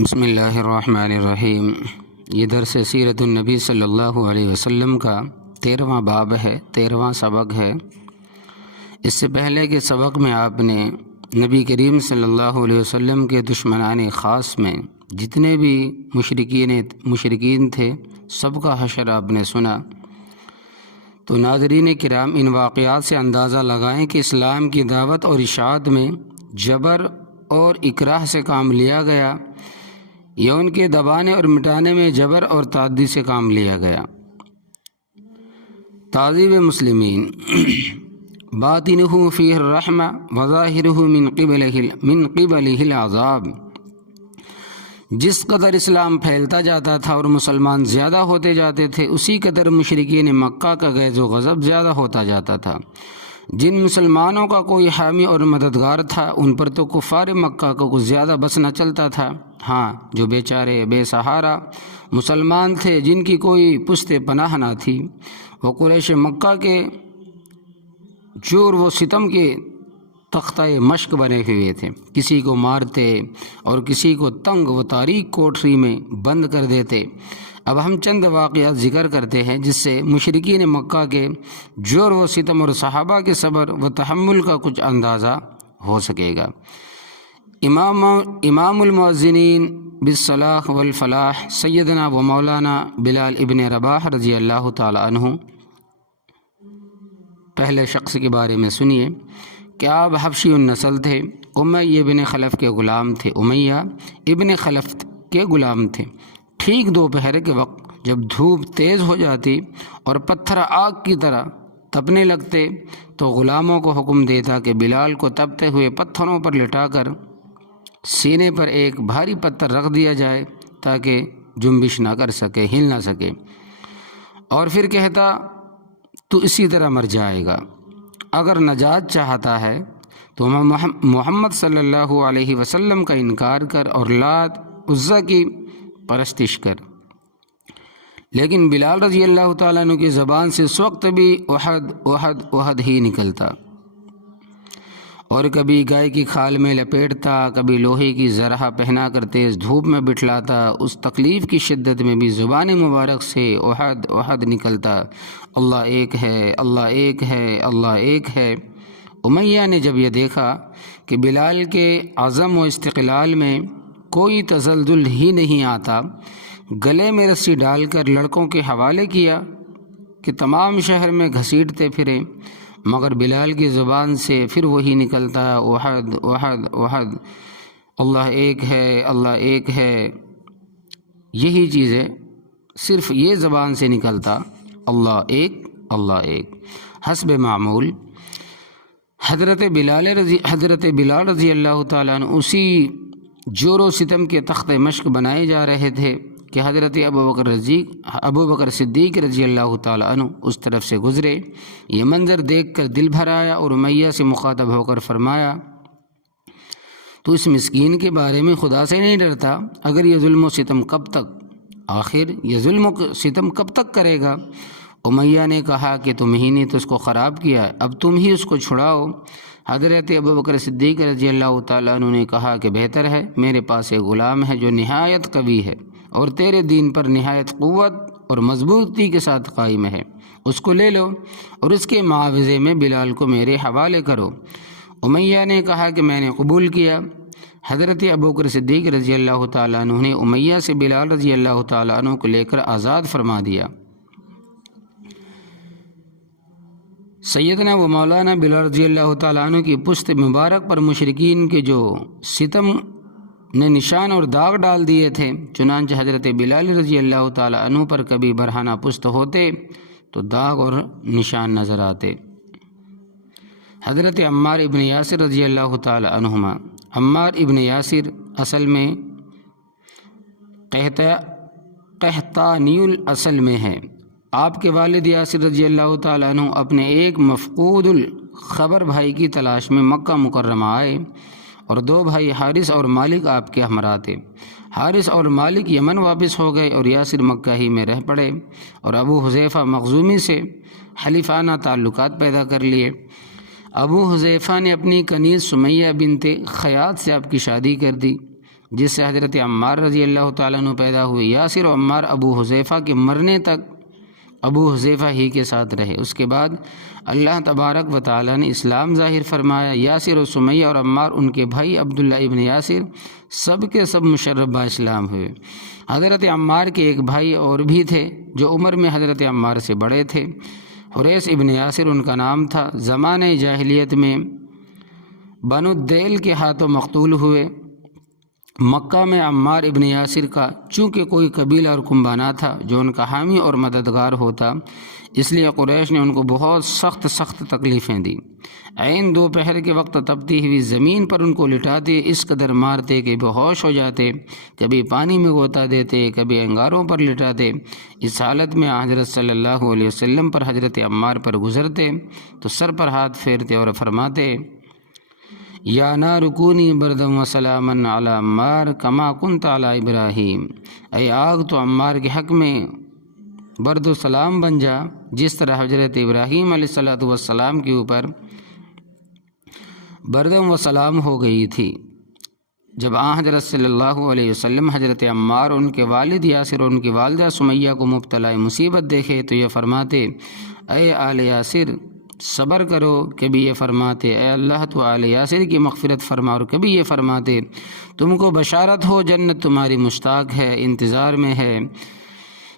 بسم اللہ الرحمن الرحیم۔ یہ درس سیرت النبی صلی اللہ علیہ وسلم کا 13واں باب ہے، 13واں سبق ہے۔ اس سے پہلے کے سبق میں آپ نے نبی کریم صلی اللہ علیہ وسلم کے دشمنان خاص میں جتنے بھی مشرکین تھے سب کا حشر آپ نے سنا۔ تو ناظرین کرام، ان واقعات سے اندازہ لگائیں کہ اسلام کی دعوت اور اشاعت میں جبر اور اکراہ سے کام لیا گیا یا ان کے دبانے اور مٹانے میں جبر اور تعدی سے کام لیا گیا۔ تعذیب مسلمین باطنہ فیہ الرحمہ وظاہرہ من قبلہ العذاب۔ جس قدر اسلام پھیلتا جاتا تھا اور مسلمان زیادہ ہوتے جاتے تھے، اسی قدر مشرکین مکہ کا غیظ و غضب زیادہ ہوتا جاتا تھا۔ جن مسلمانوں کا کوئی حامی اور مددگار تھا ان پر تو کفار مکہ کو کچھ زیادہ بس نہ چلتا تھا۔ ہاں، جو بیچارے بے سہارا مسلمان تھے جن کی کوئی پشت پناہ نہ تھی، وہ قریش مکہ کے جور و ستم کے تختہ مشق بنے ہوئے تھے۔ کسی کو مارتے اور کسی کو تنگ و تاریک کوٹری میں بند کر دیتے۔ اب ہم چند واقعات ذکر کرتے ہیں جس سے مشرکین مکہ کے جور و ستم اور صحابہ کے صبر و تحمل کا کچھ اندازہ ہو سکے گا۔ امام المؤذنین بالصلاح والفلاح سیدنا و مولانا بلال ابن رباح رضی اللہ تعالی عنہ، پہلے شخص کے بارے میں سنیے کہ آپ حبشی النسل تھے، امیہ ابن خلف کے غلام تھے۔ امیہ ابن خلف کے غلام تھے۔ ٹھیک دوپہر کے وقت جب دھوپ تیز ہو جاتی اور پتھر آگ کی طرح تپنے لگتے تو غلاموں کو حکم دیتا کہ بلال کو تپتے ہوئے پتھروں پر لٹا کر سینے پر ایک بھاری پتھر رکھ دیا جائے تاکہ جنبش نہ کر سکے، ہل نہ سکے، اور پھر کہتا تو اسی طرح مر جائے گا۔ اگر نجات چاہتا ہے تو محمد صلی اللہ علیہ وسلم کا انکار کر اور لات عزا کی پرستش کر۔ لیکن بلال رضی اللہ تعالیٰ عنہ کی زبان سے اس وقت بھی احد احد احد ہی نکلتا، اور کبھی گائے کی کھال میں لپیٹتا، کبھی لوہے کی زرہ پہنا کر تیز دھوپ میں بٹھلاتا۔ اس تکلیف کی شدت میں بھی زبان مبارک سے احد احد نکلتا، اللہ ایک ہے، اللہ ایک ہے، اللہ ایک ہے۔ امیہ نے جب یہ دیکھا کہ بلال کے عزم و استقلال میں کوئی تزلزل ہی نہیں آتا، گلے میں رسی ڈال کر لڑکوں کے حوالے کیا کہ تمام شہر میں گھسیٹتے پھریں، مگر بلال کی زبان سے پھر وہی نکلتا، احد احد احد، اللہ ایک ہے، اللہ ایک ہے۔ یہی چیزیں صرف یہ زبان سے نکلتا، اللہ ایک، اللہ ایک۔ حسب معمول حضرت بلال رضی اللہ تعالیٰ عنہ اسی جور و ستم کے تخت مشق بنائے جا رہے تھے کہ حضرت ابو بکر صدیق رضی اللہ تعالیٰ عنہ اس طرف سے گزرے۔ یہ منظر دیکھ کر دل بھر آیا اور امیہ سے مخاطب ہو کر فرمایا، تو اس مسکین کے بارے میں خدا سے نہیں ڈرتا؟ اگر یہ ظلم و ستم کب تک، آخر یہ ظلم و ستم کب تک کرے گا؟ امیہ نے کہا کہ تم ہی نے تو اس کو خراب کیا، اب تم ہی اس کو چھڑاؤ۔ حضرت ابو بکر صدیق رضی اللہ تعالیٰ عنہ نے کہا کہ بہتر ہے، میرے پاس ایک غلام ہے جو نہایت قوی ہے اور تیرے دین پر نہایت قوت اور مضبوطی کے ساتھ قائم ہے، اس کو لے لو اور اس کے معاوضے میں بلال کو میرے حوالے کرو۔ امیہ نے کہا کہ میں نے قبول کیا۔ حضرت ابو بکر صدیق رضی اللہ تعالیٰ عنہ نے امیہ سے بلال رضی اللہ تعالیٰ عنہ کو لے کر آزاد فرما دیا۔ سیدنا و مولانا بلال رضی اللہ تعالیٰ عنہ کی پشت مبارک پر مشرکین کے جو ستم نے نشان اور داغ ڈال دیے تھے، چنانچہ حضرت بلال رضی اللہ تعالیٰ عنہ پر کبھی برہنہ پشت ہوتے تو داغ اور نشان نظر آتے۔ حضرت عمار ابن یاسر رضی اللہ تعالیٰ عنہما، عمار ابن یاسر اصل میں قحطانی الاصل میں ہے۔ آپ کے والد یاسر رضی اللہ تعالیٰ عنہ اپنے ایک مفقود الخبر بھائی کی تلاش میں مکہ مکرمہ آئے اور دو بھائی حارث اور مالک آپ کے ہمراہ تھے۔ حارث اور مالک یمن واپس ہو گئے اور یاسر مکہ ہی میں رہ پڑے اور ابو حذیفہ مخزومی سے حلیفانہ تعلقات پیدا کر لیے۔ ابو حذیفہ نے اپنی کنیز سمیہ بنت خیاط سے آپ کی شادی کر دی جس سے حضرت عمار رضی اللہ تعالیٰ عنہ پیدا ہوئے۔ یاسر و عمار ابو حذیفہ کے مرنے تک ابو حذیفہ ہی کے ساتھ رہے۔ اس کے بعد اللہ تبارک و تعالیٰ نے اسلام ظاہر فرمایا۔ یاسر و سمیہ اور عمار ان کے بھائی عبداللہ ابن یاسر سب کے سب مشرف با اسلام ہوئے۔ حضرت عمار کے ایک بھائی اور بھی تھے جو عمر میں حضرت عمار سے بڑے تھے، حریث ابن یاسر ان کا نام تھا۔ زمانۂ جاہلیت میں بنو الدیل کے ہاتھوں مقتول ہوئے۔ مکہ میں عمار ابن یاسر کا چونکہ کوئی قبیلہ اور کنبہ نہ تھا جو ان کا حامی اور مددگار ہوتا، اس لیے قریش نے ان کو بہت سخت تکلیفیں دیں۔ عین دوپہر کے وقت تپتی ہوئی زمین پر ان کو لٹاتے، اس قدر مارتے کہ بے ہوش ہو جاتے، کبھی پانی میں غوطہ دیتے، کبھی انگاروں پر لٹاتے۔ اس حالت میں حضرت صلی اللہ علیہ وسلم پر حضرت عمار پر گزرتے تو سر پر ہاتھ پھیرتے اور فرماتے، یا نار کونی بردم و سلاما علی عمار کما کنت علی ابراہیم، اے آگ تو عمار کے حق میں برد و سلام بن جا جس طرح حضرت ابراہیم علیہ الصلوۃ والسلام کے اوپر بردم و سلام ہو گئی تھی۔ جب حضرت صلی اللہ علیہ وسلم حضرت عمار ان کے والد یاسر اور ان کی والدہ سمیہ کو مبتلا مصیبت دیکھے تو یہ فرماتے، اے آل یاسر صبر کرو، کبھی یہ فرماتے اے اللہ تو آل یاسر کی مغفرت فرما، اور کبھی یہ فرماتے تم کو بشارت ہو جنت تمہاری مشتاق ہے، انتظار میں ہے۔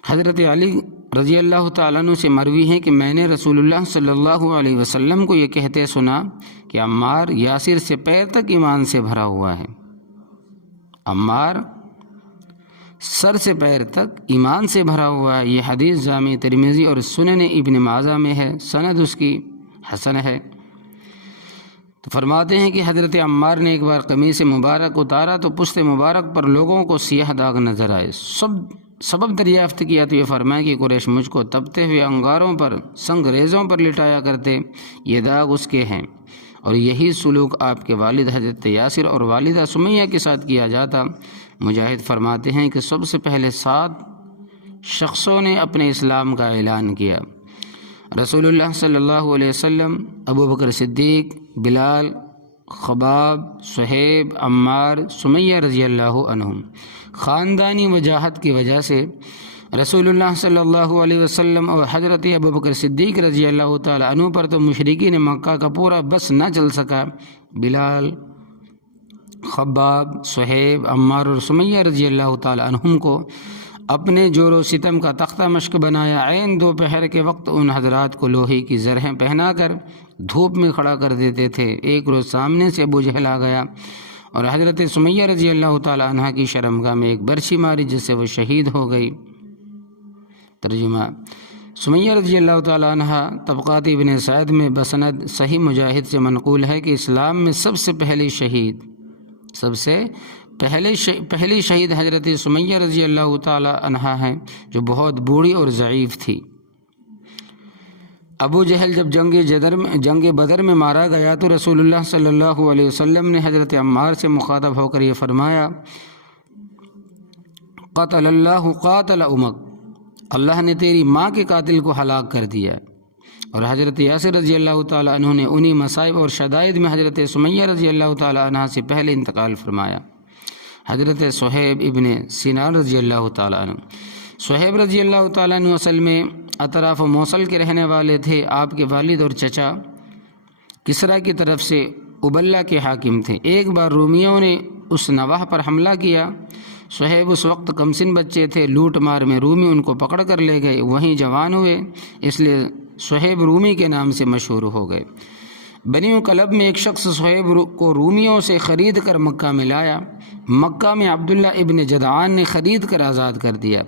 حضرت علی رضی اللہ تعالیٰ عنہ سے مروی ہے کہ میں نے رسول اللہ صلی اللہ علیہ وسلم کو یہ کہتے سنا کہ عمار یاسر سے پیر تک ایمان سے بھرا ہوا ہے۔ عمار سر سے پیر تک ایمان سے بھرا ہوا ہے۔ یہ حدیث جامع ترمذی اور سنن ابن ماجہ میں ہے، سند اس کی حسن ہے۔ تو فرماتے ہیں کہ حضرت عمار نے ایک بار قمیص مبارک اتارا تو پشت مبارک پر لوگوں کو سیاہ داغ نظر آئے۔ سبب دریافت کیا تو یہ فرمایا کہ قریش مجھ کو تپتے ہوئے انگاروں پر سنگ ریزوں پر لٹایا کرتے، یہ داغ اس کے ہیں، اور یہی سلوک آپ کے والد حضرت یاسر اور والدہ سمیہ کے ساتھ کیا جاتا۔ مجاہد فرماتے ہیں کہ سب سے پہلے 7 شخصوں نے اپنے اسلام کا اعلان کیا: رسول اللہ صلی اللہ علیہ وسلم، ابو بکر صدیق، بلال، خباب، صہیب، عمار، سمیہ رضی اللہ عنہم۔ خاندانی وجاہت کی وجہ سے رسول اللہ صلی اللہ علیہ وسلم اور حضرت ابو بکر صدیق رضی اللہ تعالی عنہ پر تو مشرکین مکہ کا پورا بس نہ چل سکا۔ بلال، خباب، صہیب، عمار اور سمیہ رضی اللہ تعالی عنہم کو اپنے جور و ستم کا تختہ مشق بنایا۔ عین دوپہر کے وقت ان حضرات کو لوہے کی زرہیں پہنا کر دھوپ میں کھڑا کر دیتے تھے۔ ایک روز سامنے سے ابو جہل آ گیا اور حضرت سمیہ رضی اللہ تعالی عنہ کی شرمگاہ میں ایک برچھی ماری جس سے وہ شہید ہو گئی۔ ترجمہ: سمیہ رضی اللہ تعالی عنہ طبقات ابن سعد میں بسند صحیح مجاہد سے منقول ہے کہ اسلام میں سب سے پہلی شہید حضرت سمیہ رضی اللہ تعالی عنہ ہیں، جو بہت بوڑھی اور ضعیف تھی۔ ابو جہل جب جنگ بدر میں مارا گیا تو رسول اللہ صلی اللہ علیہ وسلم نے حضرت عمار سے مخاطب ہو کر یہ فرمایا، قتل اللہ قاتل امک، اللہ نے تیری ماں کے قاتل کو ہلاک کر دیا۔ اور حضرت یاسر رضی اللہ تعالی عنہ نے انہی مصائب اور شدائد میں حضرت سمیہ رضی اللہ تعالی عنہ سے پہلے انتقال فرمایا۔ حضرت صہیب ابن سنان رضی اللہ تعالی عنہ، صہیب رضی اللہ تعالی عنہ اصل میں اطراف موصل کے رہنے والے تھے۔ آپ کے والد اور چچا کسریٰ کی طرف سے ابلا کے حاکم تھے۔ ایک بار رومیوں نے اس نواح پر حملہ کیا۔ صہیب اس وقت کمسن بچے تھے، لوٹ مار میں رومی ان کو پکڑ کر لے گئے، وہیں جوان ہوئے، اس لیے صہیب رومی کے نام سے مشہور ہو گئے۔ بنی کلب میں ایک شخص صہیب کو رومیوں سے خرید کر مکہ میں لایا۔ مکہ میں عبداللہ ابن جدعان نے خرید کر آزاد کر دیا۔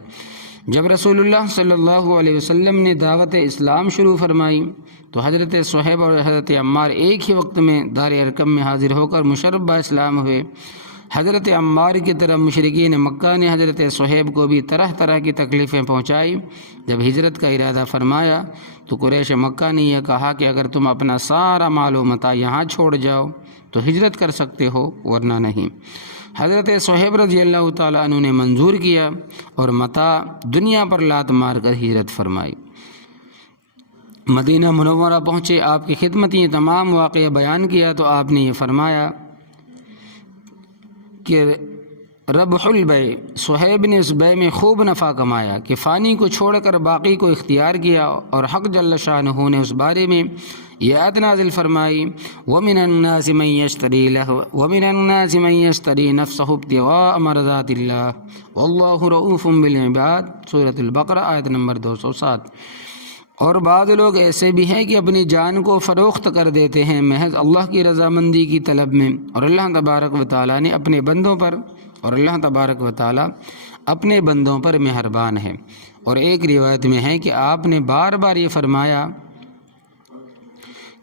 جب رسول اللہ صلی اللہ علیہ وسلم نے دعوت اسلام شروع فرمائی تو حضرت صہیب اور حضرت عمار ایک ہی وقت میں دار ارقم میں حاضر ہو کر مشرف با اسلام ہوئے۔ حضرت عمار کی طرف مشرکین مکہ نے حضرت صہیب کو بھی طرح طرح کی تکلیفیں پہنچائی۔ جب ہجرت کا ارادہ فرمایا تو قریش مکہ نے یہ کہا کہ اگر تم اپنا سارا مال و متاع یہاں چھوڑ جاؤ تو ہجرت کر سکتے ہو، ورنہ نہیں۔ حضرت صہیب رضی اللہ تعالیٰ عنہ نے منظور کیا اور متاع دنیا پر لات مار کر ہجرت فرمائی۔ مدینہ منورہ پہنچے، آپ کی خدمت یہ تمام واقعہ بیان کیا تو آپ نے یہ فرمایا کہ ربح البیع، صہیب نے اس بیع میں خوب نفع کمایا کہ فانی کو چھوڑ کر باقی کو اختیار کیا، اور حق جل شانہ نے اس بارے میں یہ آیت نازل فرمائی وَمِنَ النَّاسِ مَن يَشْتَرِي نَفْسَهُ ابْتِغَاءَ مَرْضَاتِ اللَّهِ وَاللَّهُ رَءُوفٌ بِالْعِبَادِ، سورۃ البقرہ آیت نمبر 207۔ اور بعض لوگ ایسے بھی ہیں کہ اپنی جان کو فروخت کر دیتے ہیں محض اللہ کی رضامندی کی طلب میں، اور اللہ تبارک و تعالیٰ نے اپنے بندوں پر اپنے بندوں پر مہربان ہے۔ اور ایک روایت میں ہے کہ آپ نے بار بار یہ فرمایا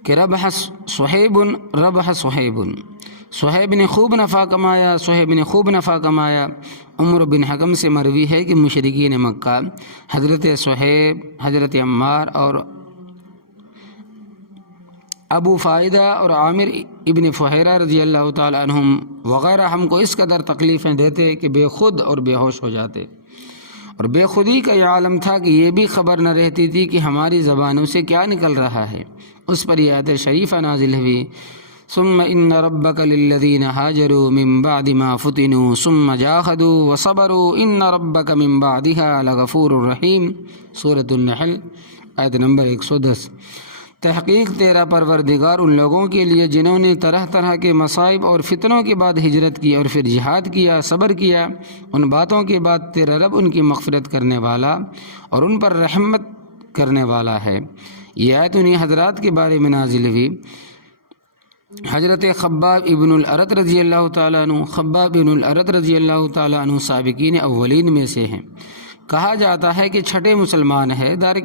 کہ ربح صہیب، صہیب نے خوب نفع کمایا۔ عمر بن حکم سے مروی ہے کہ مشرکین مکہ حضرت صہیب، حضرت عمار اور ابو فائدہ اور عامر ابن فہیرہ رضی اللہ تعالی عنہم وغیرہ ہم کو اس قدر تکلیفیں دیتے کہ بے خود اور بے ہوش ہو جاتے، اور بے خودی کا یہ عالم تھا کہ یہ بھی خبر نہ رہتی تھی کہ ہماری زبانوں سے کیا نکل رہا ہے۔ اس پر یہ آیت شریفہ نازل ہوئی ثم ان ربک للذین ہاجروا من بعد ما فتنوا ثم جاہدوا وصبروا ان ربک من بعدها لغفور الرحیم، سورۃ النحل آیت نمبر 110۔ تحقیق تیرا پروردگار ان لوگوں کے لیے جنہوں نے طرح طرح کے مصائب اور فتنوں کے بعد ہجرت کی اور پھر جہاد کیا، صبر کیا، ان باتوں کے بعد تیرا رب ان کی مغفرت کرنے والا اور ان پر رحمت کرنے والا ہے۔ یہ آیت انہی حضرات کے بارے میں نازل ہوئی۔ حضرت خباب ابن الارت رضی اللہ تعالیٰ عنہ سابقین اولین میں سے ہیں۔ کہا جاتا ہے کہ چھٹے مسلمان ہے، دار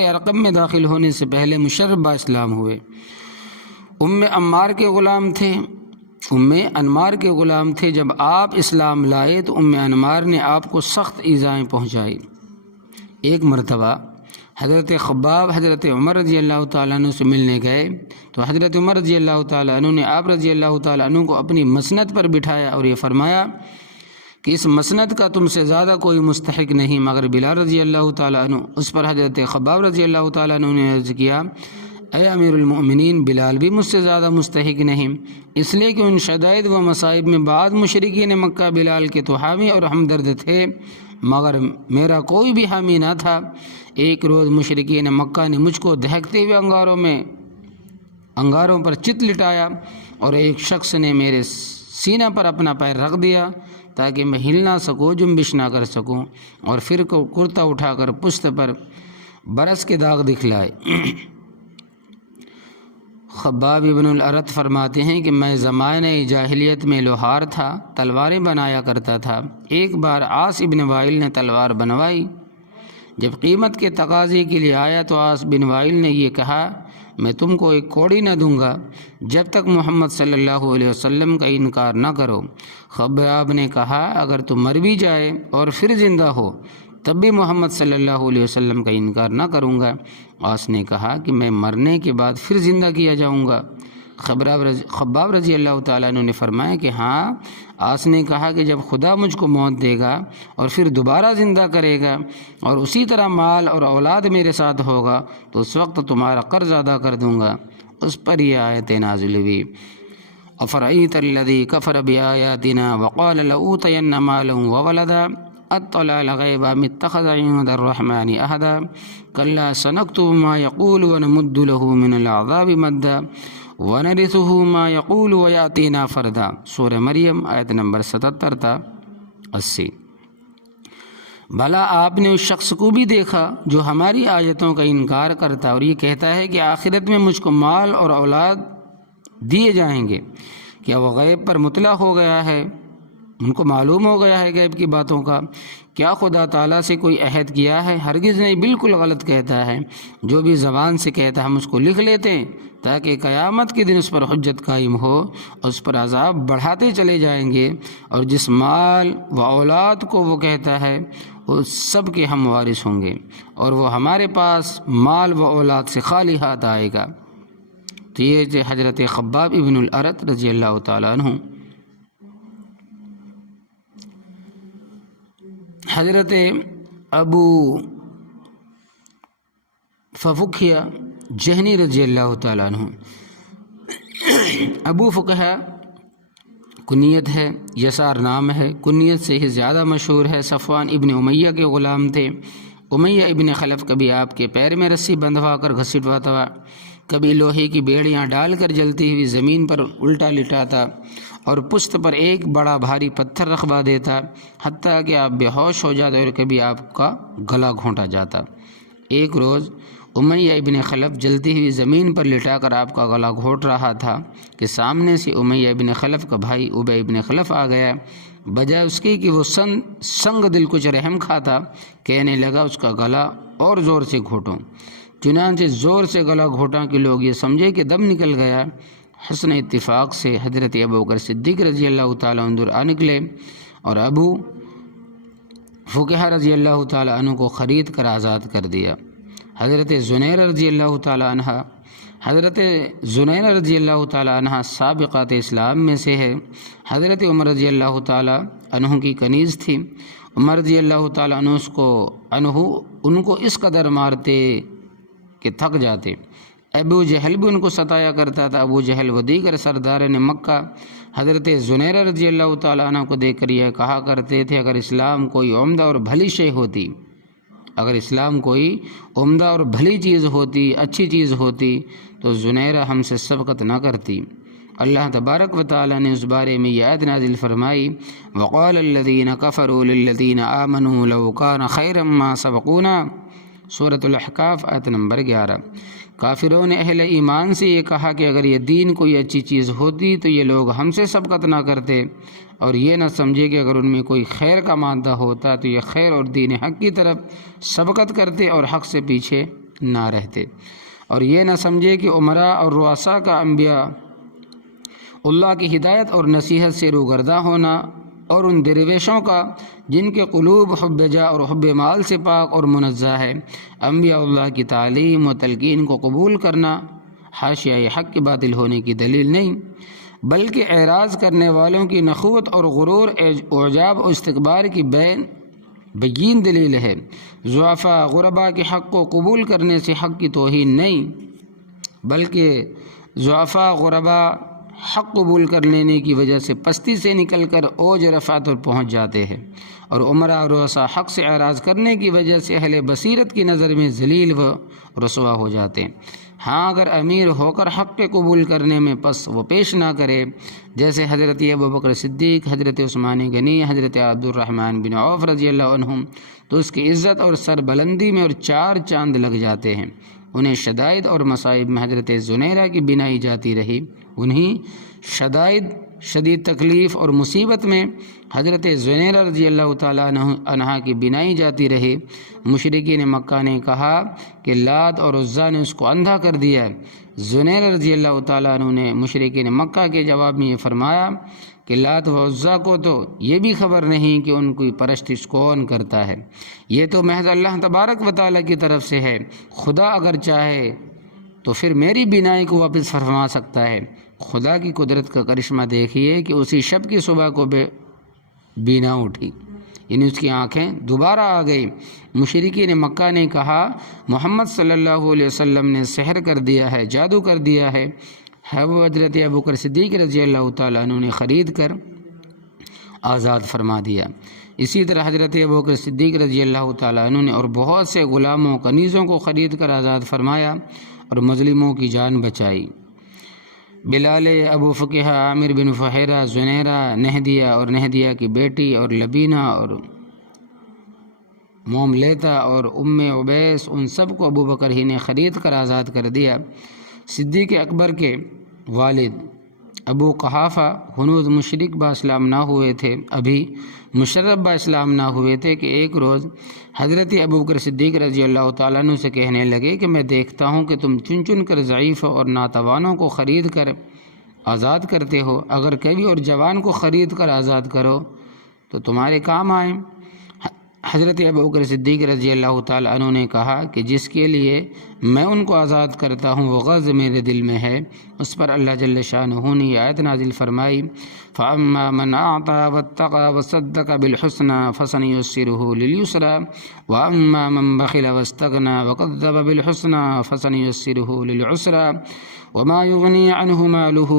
ارقم میں داخل ہونے سے پہلے مشرف با اسلام ہوئے۔ انمار کے غلام تھے۔ جب آپ اسلام لائے تو انمار نے آپ کو سخت ایذائیں پہنچائی۔ ایک مرتبہ حضرت خباب حضرت عمر رضی اللہ تعالیٰ عنہ سے ملنے گئے تو حضرت عمر رضی اللہ تعالیٰ عنہ نے آپ رضی اللہ تعالیٰ عنہ کو اپنی مسند پر بٹھایا اور یہ فرمایا کہ اس مسند کا تم سے زیادہ کوئی مستحق نہیں مگر بلال رضی اللہ تعالیٰ عنہ۔ اس پر حضرت خباب رضی اللہ تعالیٰ عنہ نے عرض کیا اے امیر المؤمنین، بلال بھی مجھ سے زیادہ مستحق نہیں، اس لیے کہ ان شدائد و مصائب میں بعض مشرکین مکہ بلال کے تو حامی اور ہمدرد تھے مگر میرا کوئی بھی حامی نہ تھا۔ ایک روز مشرکین مکہ نے مجھ کو دہکتے ہوئے انگاروں پر چت لٹایا، اور ایک شخص نے میرے سینہ پر اپنا پیر رکھ دیا تاکہ میں ہل نہ سکوں، جنبش نہ کر سکوں، اور پھر کرتا اٹھا کر پشت پر برس کے داغ دکھلائے۔ خباب ابن الارت فرماتے ہیں کہ میں زمانۂ جاہلیت میں لوہار تھا، تلواریں بنایا کرتا تھا۔ ایک بار عاص ابن وائل نے تلوار بنوائی، جب قیمت کے تقاضے کے لیے آیا تو عاص بن وائل نے یہ کہا میں تم کو ایک کوڑی نہ دوں گا جب تک محمد صلی اللہ علیہ وسلم کا انکار نہ کرو۔ خباب نے کہا اگر تو مر بھی جائے اور پھر زندہ ہو تب بھی محمد صلی اللہ علیہ وسلم کا انکار نہ کروں گا۔ عاص نے کہا کہ میں مرنے کے بعد پھر زندہ کیا جاؤں گا۔ خباب رضی اللہ تعالیٰ عنہ نے فرمایا کہ ہاں۔ عاص نے کہا کہ جب خدا مجھ کو موت دے گا اور پھر دوبارہ زندہ کرے گا اور اسی طرح مال اور اولاد میرے ساتھ ہوگا تو اس وقت تمہارا قرض ادا کر دوں گا۔ اس پر یہ آیت نازل ہوئی افرأیت الذی کفر بآیاتنا وقال لأوتین مالا وولدا اطلع الغیب ام اتخذ عند الرحمن عہدا کلا سنکتب ما یقول ونمد له من العذاب مدا وَنَرِثُهُ مَا يَقُولُ وَيَأْتِينَا فَرْدًا، سورہ مریم آیت نمبر 77 تا 80۔ بھلا آپ نے اس شخص کو بھی دیکھا جو ہماری آیتوں کا انکار کرتا اور یہ کہتا ہے کہ آخرت میں مجھ کو مال اور اولاد دیے جائیں گے؟ کیا وہ غیب پر مطلع ہو گیا ہے، ان کو معلوم ہو گیا ہے غیب کی باتوں کا؟ کیا خدا تعالیٰ سے کوئی عہد کیا ہے؟ ہرگز نہیں، بالکل غلط کہتا ہے۔ جو بھی زبان سے کہتا ہم اس کو لکھ لیتے ہیں تاکہ قیامت کے دن اس پر حجت قائم ہو، اس پر عذاب بڑھاتے چلے جائیں گے، اور جس مال و اولاد کو وہ کہتا ہے وہ سب کے ہم وارث ہوں گے، اور وہ ہمارے پاس مال و اولاد سے خالی ہاتھ آئے گا۔ تو یہ حضرت خباب ابن الارت رضی اللہ تعالیٰ عنہ۔ حضرت ابو فکہیہ جہنی رضی اللہ تعالیٰ عنہ۔ ابو فکہیہ کنیت ہے، یسار نام ہے، کنیت سے ہی زیادہ مشہور ہے۔ صفوان ابن امیہ کے غلام تھے۔ امیہ ابن خلف کبھی آپ کے پیر میں رسی بندھوا کر گھسیٹواتا، کبھی لوہے کی بیڑیاں ڈال کر جلتی ہوئی زمین پر الٹا لٹاتا اور پشت پر ایک بڑا بھاری پتھر رکھوا دیتا، حتیٰ کہ آپ بے ہوش ہو جاتے اور کبھی آپ کا گلا گھونٹا جاتا۔ ایک روز امیہ ابن خلف جلتی ہوئی زمین پر لٹا کر آپ کا گلا گھونٹ رہا تھا کہ سامنے سے امیہ ابن خلف کا بھائی ابی ابن خلف آ گیا۔ بجائے اس کی کہ وہ سنگ دل کچھ رحم کھاتا، کہنے لگا اس کا گلا اور زور سے گھونٹوں۔ چنانچہ زور سے گلا گھونٹا کہ لوگ یہ سمجھے کہ دم نکل گیا۔ حسن اتفاق سے حضرت ابوبکر صدیق رضی اللہ تعالیٰ عنہ آ نکلے اور ابو فقیہ رضی اللہ تعالیٰ عنہ کو خرید کر آزاد کر دیا۔ حضرت زنیر رضی اللہ تعالیٰ عنہ سابقات اسلام میں سے ہے۔ حضرت عمر رضی اللہ تعالیٰ عنہ کی کنیز تھی۔ عمر رضی اللہ تعالیٰ عنہ ان کو اس قدر مارتے کہ تھک جاتے۔ ابو جہل بھی ان کو ستایا کرتا تھا۔ ابو جہل و دیگر سرداران مکہ حضرت زنیر رضی اللہ تعالیٰ عنہ کو دیکھ کر یہ کہا کرتے تھے، اگر اسلام کوئی عمدہ اور بھلی شے ہوتی، اگر اسلام کوئی عمدہ اور بھلی چیز ہوتی، اچھی چیز ہوتی تو زنیرہ ہم سے سبقت نہ کرتی۔ اللہ تبارک و تعالیٰ نے اس بارے میں یہ آیت نازل فرمائی، وقال الذین کفروا للذین آمنوا لو کان خیرا ما سبقونا، سورۃ الاحقاف آیت نمبر 11۔ کافروں نے اہل ایمان سے یہ کہا کہ اگر یہ دین کوئی اچھی چیز ہوتی تو یہ لوگ ہم سے سبقت نہ کرتے، اور یہ نہ سمجھے کہ اگر ان میں کوئی خیر کا مادہ ہوتا تو یہ خیر اور دین حق کی طرف سبقت کرتے اور حق سے پیچھے نہ رہتے، اور یہ نہ سمجھے کہ عمراء اور رؤساء کا انبیاء اللہ کی ہدایت اور نصیحت سے روگرداں ہونا، اور ان درویشوں کا جن کے قلوب حب جاہ اور حب مال سے پاک اور منزہ ہے، انبیاء اللہ کی تعلیم و تلقین کو قبول کرنا حاشیہ حق کے باطل ہونے کی دلیل نہیں، بلکہ اعراض کرنے والوں کی نخوت اور غرور، اعجاب و استکبار کی بین دلیل ہے۔ ضعفاء غرباء کے حق کو قبول کرنے سے حق کی توہین نہیں، بلکہ ضعفاء غرباء حق قبول کر لینے کی وجہ سے پستی سے نکل کر اوج رفعت پر پہنچ جاتے ہیں، اور عمراء اور رؤساء حق سے اعراض کرنے کی وجہ سے اہل بصیرت کی نظر میں ذلیل و رسوا ہو جاتے ہیں۔ ہاں اگر امیر ہو کر حق کے قبول کرنے میں پس وہ پیش نہ کرے، جیسے حضرت ابوبکر صدیق، حضرت عثمان غنی، حضرت عبد الرحمن بن عوف رضی اللہ عنہم، تو اس کی عزت اور سربلندی میں اور 4 چاند لگ جاتے ہیں۔ انہیں شدائد اور مصائب میں حضرت زنیرہ کی بنائی جاتی رہی، انہیں شدید تکلیف اور مصیبت میں حضرت زنیرہ رضی اللہ تعالیٰ عنہ کی بنائی جاتی رہی۔ مشرکین مکہ نے کہا کہ لات اور عزیٰ نے اس کو اندھا کر دیا ہے۔ زنیرہ رضی اللہ تعالیٰ عنہ نے مشرکین مکہ کے جواب میں یہ فرمایا کہ لات و عزیٰ کو تو یہ بھی خبر نہیں کہ ان کی پرستش کون کرتا ہے، یہ تو محض اللہ تبارک و تعالیٰ کی طرف سے ہے، خدا اگر چاہے تو پھر میری بینائی کو واپس فرما سکتا ہے۔ خدا کی قدرت کا کرشمہ دیکھیے کہ اسی شب کی صبح کو بینا اٹھی، یعنی اس کی آنکھیں دوبارہ آ گئی۔ مشرکین مکہ نے کہا محمد صلی اللہ علیہ وسلم نے سحر کر دیا ہے، جادو کر دیا ہے۔ وہ حضرت ابوبکر صدیق رضی اللہ تعالیٰ عنہ نے خرید کر آزاد فرما دیا۔ اسی طرح حضرت ابوبکر صدیق رضی اللہ تعالیٰ عنہ نے اور بہت سے غلاموں کنیزوں کو خرید کر آزاد فرمایا اور مظلوموں کی جان بچائی۔ بلال، ابو فقیہ، عامر بن فہیرہ، زنیرہ، نہدیہ اور نہدیہ کی بیٹی اور لبینہ اور موملیتا اور عبیس، ان سب کو ابو بکر ہی نے خرید کر آزاد کر دیا۔ صدیق اکبر کے والد ابو قحافہ ہنوز مشرک با اسلام نہ ہوئے تھے، ابھی مشرف با اسلام نہ ہوئے تھے کہ ایک روز حضرت ابوبکر صدیق رضی اللہ تعالیٰ عنہ سے کہنے لگے کہ میں دیکھتا ہوں کہ تم چن چن کر ضعیف اور ناتوانوں کو خرید کر آزاد کرتے ہو، اگر کبھی اور جوان کو خرید کر آزاد کرو تو تمہارے کام آئیں۔ حضرت ابوبکر صدیق رضی اللہ تعالیٰ عنہ نے کہا کہ جس کے لیے میں ان کو آزاد کرتا ہوں وہ غرض میرے دل میں ہے۔ اس پر اللہ جل شانہ نے یہ آیت نازل فرمائی، فَأَمَّا مَنْ أَعْطَىٰ وَاتَّقَىٰ وَصَدَّقَ بِالْحُسْنَىٰ فَسَنُيَسِّرُهُ لِلْيُسْرَىٰ وَأَمَّا مَنْ بَخِلَ وَاسْتَغْنَىٰ وَكَذَّبَ بِالْحُسْنَىٰ فَسَنُيَسِّرُهُ لِلْعُسْرَىٰ وَمَا يُغْنِي عَنْهُ مَالُهُ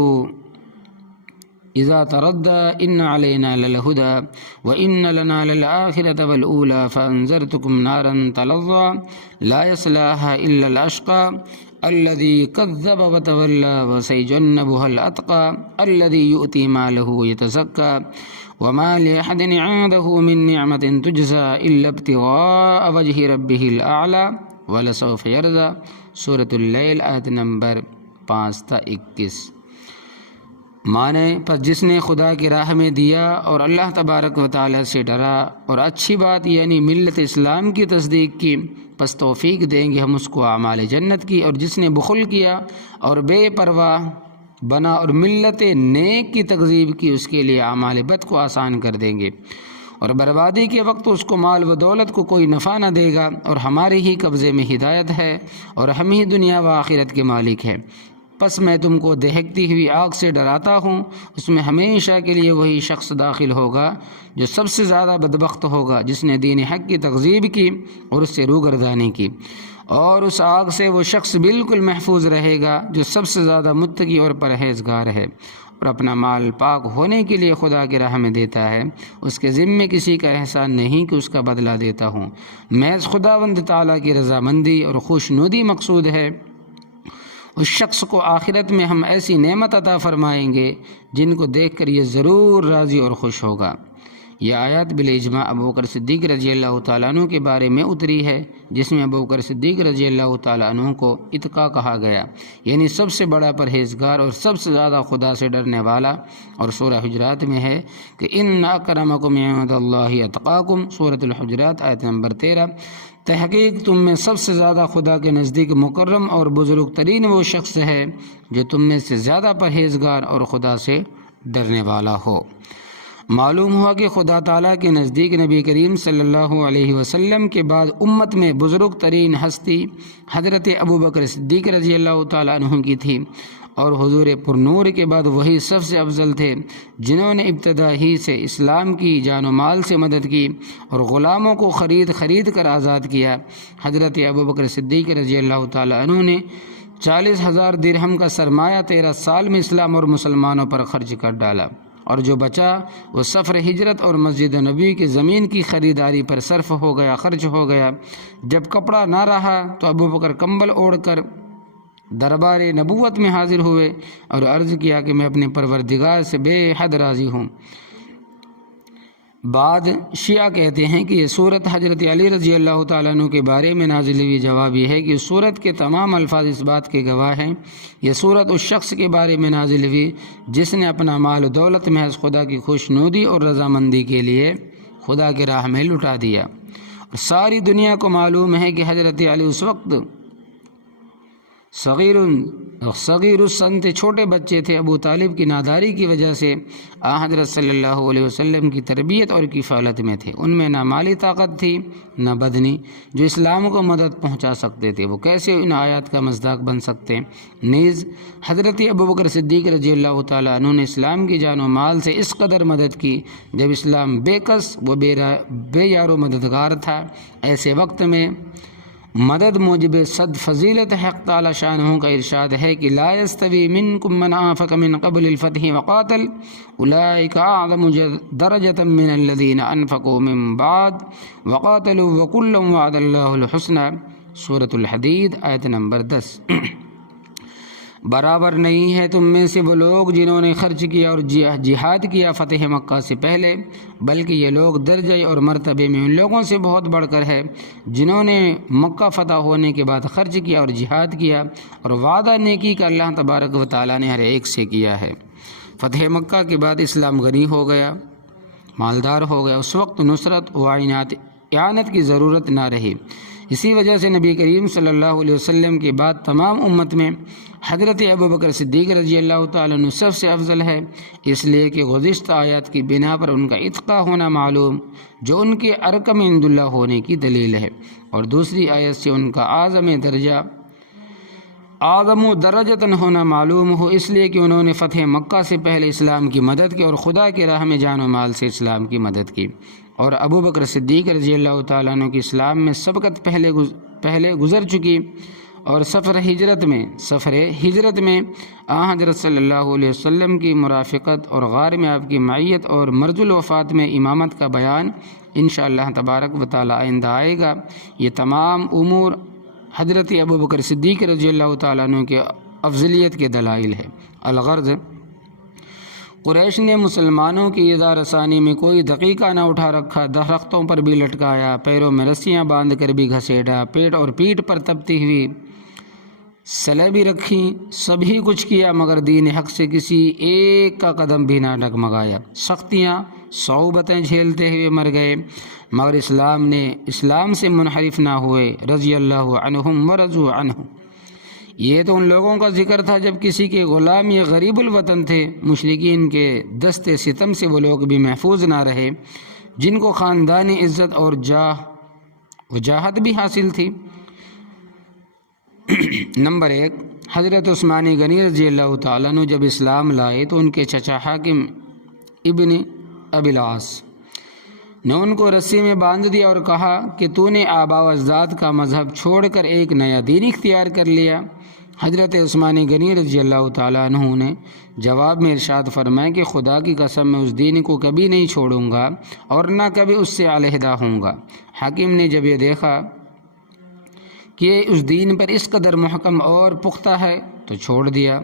اذا تردى ان علينا للهدى وان لنا للآخرة والأولى فانذرتكم نارا تلظى لا يصلاها الا الاشقى الذي كذب وتولى وسيجنبها الاتقى الذي يؤتي ماله يتزكى وما لأحد عنده من نعمة تجزى الا ابتغاء وجه ربه الاعلى ولسوف يرضى۔ سورۃ اللیل آیت نمبر 5 تا 21۔ مانے پس جس نے خدا کی راہ میں دیا اور اللہ تبارک و تعالی سے ڈرا اور اچھی بات یعنی ملت اسلام کی تصدیق کی، پس توفیق دیں گے ہم اس کو اعمال جنت کی، اور جس نے بخل کیا اور بے پرواہ بنا اور ملت نیک کی تکذیب کی، اس کے لیے اعمال بد کو آسان کر دیں گے، اور بربادی کے وقت اس کو مال و دولت کو کوئی نفع نہ دے گا، اور ہمارے ہی قبضے میں ہدایت ہے اور ہم ہی دنیا و آخرت کے مالک ہیں۔ پس میں تم کو دہکتی ہوئی آگ سے ڈراتا ہوں، اس میں ہمیشہ کے لیے وہی شخص داخل ہوگا جو سب سے زیادہ بدبخت ہوگا، جس نے دین حق کی تکذیب کی اور اس سے روگردانی کی، اور اس آگ سے وہ شخص بالکل محفوظ رہے گا جو سب سے زیادہ متقی اور پرہیزگار ہے اور اپنا مال پاک ہونے کے لیے خدا کی راہ میں دیتا ہے۔ اس کے ذمے کسی کا احسان نہیں کہ اس کا بدلہ دیتا ہوں، محض خداوند تعالیٰ کی رضامندی اور خوشنودی مقصود ہے۔ اس شخص کو آخرت میں ہم ایسی نعمت عطا فرمائیں گے جن کو دیکھ کر یہ ضرور راضی اور خوش ہوگا۔ یہ آیات بالاجماع ابوبکر صدیق رضی اللہ تعالیٰ عنہ کے بارے میں اتری ہے، جس میں ابوبکر صدیق رضی اللہ تعالیٰ عنہ کو اتقا کہا گیا، یعنی سب سے بڑا پرہیزگار اور سب سے زیادہ خدا سے ڈرنے والا، اور سورہ حجرات میں ہے کہ ان اکرمکم عند اللہ اتقاکم، سورۃ الحجرات آیت نمبر 13۔ تحقیق تم میں سب سے زیادہ خدا کے نزدیک مکرم اور بزرگ ترین وہ شخص ہے جو تم میں سے زیادہ پرہیزگار اور خدا سے ڈرنے والا ہو۔ معلوم ہوا کہ خدا تعالیٰ کے نزدیک نبی کریم صلی اللہ علیہ وسلم کے بعد امت میں بزرگ ترین ہستی حضرت ابوبکر صدیق رضی اللہ تعالیٰ عنہ کی تھی، اور حضور پرنور کے بعد وہی سب سے افضل تھے جنہوں نے ابتدا ہی سے اسلام کی جان و مال سے مدد کی اور غلاموں کو خرید کر آزاد کیا۔ حضرت ابوبکر صدیق رضی اللہ تعالیٰ عنہ نے 40,000 درہم کا سرمایہ 13 سال میں اسلام اور مسلمانوں پر خرچ کر ڈالا، اور جو بچا وہ سفر ہجرت اور مسجد نبوی کی زمین کی خریداری پر صرف ہو گیا، خرچ ہو گیا۔ جب کپڑا نہ رہا تو ابوبکر کمبل اوڑھ کر دربار نبوت میں حاضر ہوئے اور عرض کیا کہ میں اپنے پروردگار سے بے حد راضی ہوں۔ بعد شیعہ کہتے ہیں کہ یہ صورت حضرت علی رضی اللہ تعالیٰ عنہ کے بارے میں نازل ہوئی۔ جواب یہ ہے کہ اس صورت کے تمام الفاظ اس بات کے گواہ ہیں۔ یہ صورت اس شخص کے بارے میں نازل ہوئی جس نے اپنا مال و دولت محض خدا کی خوشنودی اور رضامندی کے لیے خدا کی راہ میں لٹا دیا۔ اور ساری دنیا کو معلوم ہے کہ حضرت علی اس وقت صغیر السن تھے، چھوٹے بچے تھے۔ ابو طالب کی ناداری کی وجہ سے حضرت صلی اللہ علیہ وسلم کی تربیت اور کفالت میں تھے۔ ان میں نہ مالی طاقت تھی نہ بدنی جو اسلام کو مدد پہنچا سکتے تھے، وہ کیسے ان آیات کا مصداق بن سکتے؟ نیز حضرت ابوبکر صدیق رضی اللہ تعالیٰ عنہ نے اسلام کی جان و مال سے اس قدر مدد کی جب اسلام بے کس و بے یار و مددگار تھا۔ ایسے وقت میں مدد موجب صد فضیلت حق تعالی شانہ کا ارشاد ہے کہ لا یستوی منکم من انفق من قبل الفتح وقاتل اولئک اعظم درجة من الذین انفقوا من بعد وقاتلوا وکلا وعد اللہ الحسنى، سورۃ الحدید آیت نمبر 10۔ برابر نہیں ہے تم میں سے وہ لوگ جنہوں نے خرچ کیا اور جہاد کیا فتح مکہ سے پہلے، بلکہ یہ لوگ درجے اور مرتبے میں ان لوگوں سے بہت بڑھ کر ہے جنہوں نے مکہ فتح ہونے کے بعد خرچ کیا اور جہاد کیا، اور وعدہ نیکی کا اللہ تبارک و تعالیٰ نے ہر ایک سے کیا ہے۔ فتح مکہ کے بعد اسلام غنی ہو گیا، مالدار ہو گیا، اس وقت نصرت و اعانت کی ضرورت نہ رہی۔ اسی وجہ سے نبی کریم صلی اللہ علیہ وسلم کے بعد تمام امت میں حضرت ابوبکر صدیق رضی اللہ تعالیٰ عنہ سب سے افضل ہے، اس لیے کہ گزشتہ آیات کی بنا پر ان کا اتقا ہونا معلوم جو ان کے ارکم عند اللہ ہونے کی دلیل ہے، اور دوسری آیت سے ان کا اعظم درجتاً ہونا معلوم ہو، اس لیے کہ انہوں نے فتح مکہ سے پہلے اسلام کی مدد کی اور خدا کی راہ میں جان و مال سے اسلام کی مدد کی۔ اور ابوبکر صدیق رضی اللہ تعالیٰ عنہ کی اسلام میں سبقت پہلے گزر چکی، اور سفر ہجرت میں حضرت صلی اللہ علیہ وسلم کی مرافقت اور غار میں آپ کی معیت اور مرض الوفات میں امامت کا بیان انشاءاللہ تبارک و تعالی آئندہ آئے گا۔ یہ تمام امور حضرت ابوبکر صدیق رضی اللہ تعالیٰ عنہ کے افضلیت کے دلائل ہے۔ الغرض، قریش نے مسلمانوں کی ایذا رسانی میں کوئی دقیقہ نہ اٹھا رکھا، درختوں پر بھی لٹکایا، پیروں میں رسیاں باندھ کر بھی گھسیٹا، پیٹ اور پیٹھ پر تپتی ہوئی سلیبی رکھیں، سبھی کچھ کیا، مگر دین حق سے کسی ایک کا قدم بھی نہ ڈگمگایا۔ سختیاں صعوبتیں جھیلتے ہوئے مر گئے، مگر اسلام سے منحرف نہ ہوئے۔ رضی اللہ عنہم ورضوا عنہ۔ یہ تو ان لوگوں کا ذکر تھا جب کسی کے غلام یا غریب الوطن تھے۔ مشرکین کے دست ستم سے وہ لوگ بھی محفوظ نہ رہے جن کو خاندانی عزت اور وجاہت بھی حاصل تھی۔ نمبر 1، حضرت عثمان غنی رضی اللہ تعالیٰ عنہ جب اسلام لائے تو ان کے چچا حاکم ابن ابی العاص نے ان کو رسی میں باندھ دیا اور کہا کہ تو نے آباء و اجداد کا مذہب چھوڑ کر ایک نیا دین اختیار کر لیا۔ حضرت عثمان غنی رضی اللہ تعالیٰ عنہ نے جواب میں ارشاد فرمایا کہ خدا کی قسم میں اس دین کو کبھی نہیں چھوڑوں گا اور نہ کبھی اس سے علیحدہ ہوں گا۔ حاکم نے جب یہ دیکھا کہ اس دین پر اس قدر محکم اور پختہ ہے تو چھوڑ دیا۔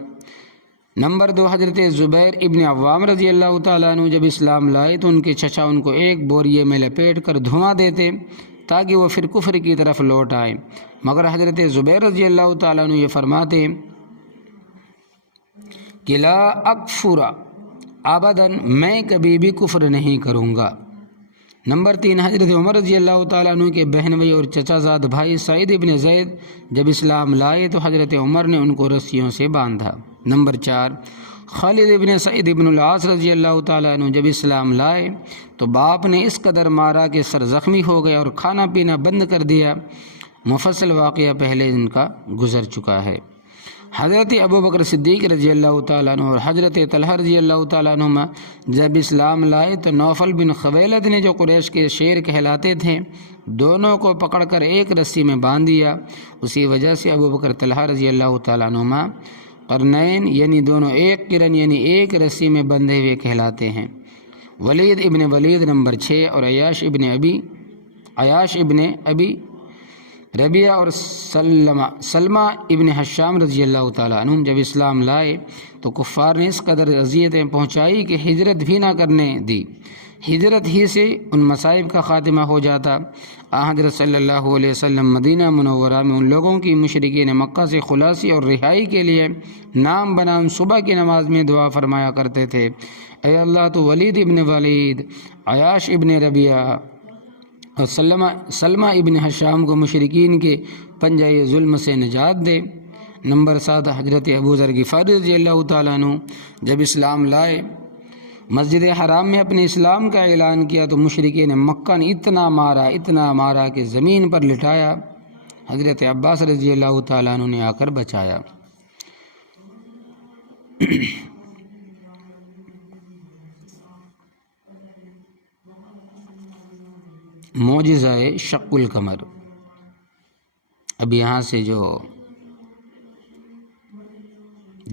نمبر 2، حضرت زبیر ابن عوام رضی اللہ تعالیٰ عنہ جب اسلام لائے تو ان کے چچا ان کو ایک بوریے میں لپیٹ کر دھواں دیتے تاکہ وہ پھر کفر کی طرف لوٹ آئے، مگر حضرت زبیر رضی اللہ تعالیٰ عنہ یہ فرماتے کہ لا اکفر ابداً، میں کبھی بھی کفر نہیں کروں گا۔ نمبر 3، حضرت عمر رضی اللہ تعالیٰ عنہ کے بہن بھائی اور چچا زاد بھائی سعید ابن زید جب اسلام لائے تو حضرت عمر نے ان کو رسیوں سے باندھا۔ نمبر 4، خالد ابن سعید ابن العاص رضی اللہ تعالیٰ عنہ جب اسلام لائے تو باپ نے اس قدر مارا کہ سر زخمی ہو گیا اور کھانا پینا بند کر دیا۔ مفصل واقعہ پہلے ان کا گزر چکا ہے۔ حضرت ابوبکر صدیق رضی اللہ تعالیٰ عنہ اور حضرت طلحہ رضی اللہ تعالیٰ عنہ جب اسلام لائے تو نوفل بن خویلد نے جو قریش کے شیر کہلاتے تھے دونوں کو پکڑ کر ایک رسی میں باندھ دیا۔ اسی وجہ سے ابوبکر طلحہ رضی اللہ تعالیٰ عنہ قرنین یعنی دونوں ایک قرن یعنی ایک رسی میں بندھے ہوئے کہلاتے ہیں۔ ولید ابن ولید نمبر 6 اور عیاش ابن ابی ربیعہ اور سلمہ ابن حشام رضی اللہ تعالیٰ عنہ جب اسلام لائے تو کفار نے اس قدر اذیتیں پہنچائی کہ ہجرت بھی نہ کرنے دی۔ ہجرت ہی سے ان مصائب کا خاتمہ ہو جاتا۔ حضرت صلی اللہ علیہ وسلم مدینہ منورہ میں ان لوگوں کی مشرکین مکہ سے خلاصی اور رہائی کے لیے نام بنام صبح کی نماز میں دعا فرمایا کرتے تھے، اے اللہ تو ولید ابن ولید، عیاش ابن ربیعہ اور سلمہ ابن حشام کو مشرکین کے پنجۂ ظلم سے نجات دے۔ نمبر 7، حضرت ابو ذر غفاری رضی اللہ تعالیٰ عنہ جب اسلام لائے مسجد حرام میں اپنے اسلام کا اعلان کیا تو مشرکین مکہ نے اتنا مارا کہ زمین پر لٹایا۔ حضرت عباس رضی اللہ تعالیٰ عنہ نے آ کر بچایا۔ معجزہ شق القمر۔ اب یہاں سے جو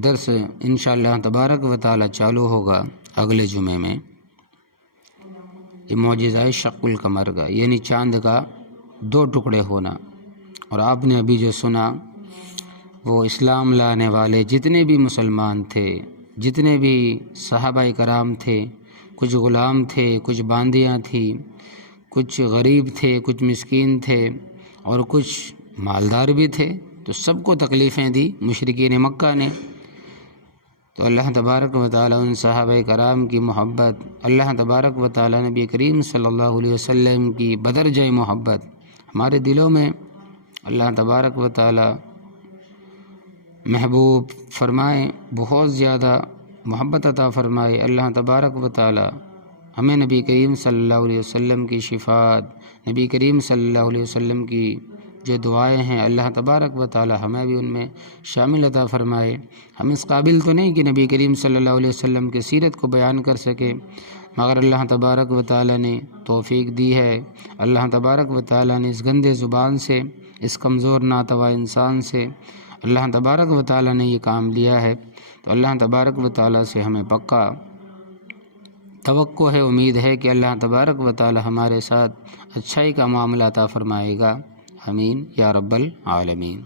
درس انشاءاللہ تبارک و تعالی چالو ہوگا اگلے جمعے میں، یہ معجزہ شق القمر کا یعنی چاند کا 2 ٹکڑے ہونا۔ اور آپ نے ابھی جو سنا وہ اسلام لانے والے جتنے بھی مسلمان تھے، جتنے بھی صحابہ کرام تھے، کچھ غلام تھے، کچھ باندیاں تھیں، کچھ غریب تھے، کچھ مسکین تھے اور کچھ مالدار بھی تھے، تو سب کو تکلیفیں دی مشرکین مکہ نے۔ تو اللہ تبارک و تعالی ان صحابہ کرام کی محبت، اللہ تبارک و تعالی نبی کریم صلی اللہ علیہ وسلم کی بدرجہ محبت ہمارے دلوں میں اللہ تبارک و تعالی محبوب فرمائے، بہت زیادہ محبت عطا فرمائے۔ اللہ تبارک و تعالی ہمیں نبی کریم صلی اللہ علیہ وسلم کی شفاعت، نبی کریم صلی اللہ علیہ وسلم کی جو دعائیں ہیں اللہ تبارک و تعالی ہمیں بھی ان میں شامل عطا فرمائے۔ ہم اس قابل تو نہیں کہ نبی کریم صلی اللہ علیہ وسلم کی سیرت کو بیان کر سکے، مگر اللہ تبارک و تعالی نے توفیق دی ہے۔ اللہ تبارک و تعالی نے اس گندے زبان سے، اس کمزور ناتوا انسان سے اللہ تبارک و تعالیٰ نے یہ کام لیا ہے، تو اللہ تبارک و تعالیٰ سے ہمیں پکا توقع ہے، امید ہے کہ اللہ تبارک و تعالیٰ ہمارے ساتھ اچھائی کا معاملہ عطا فرمائے گا۔ آمین یا رب العالمین۔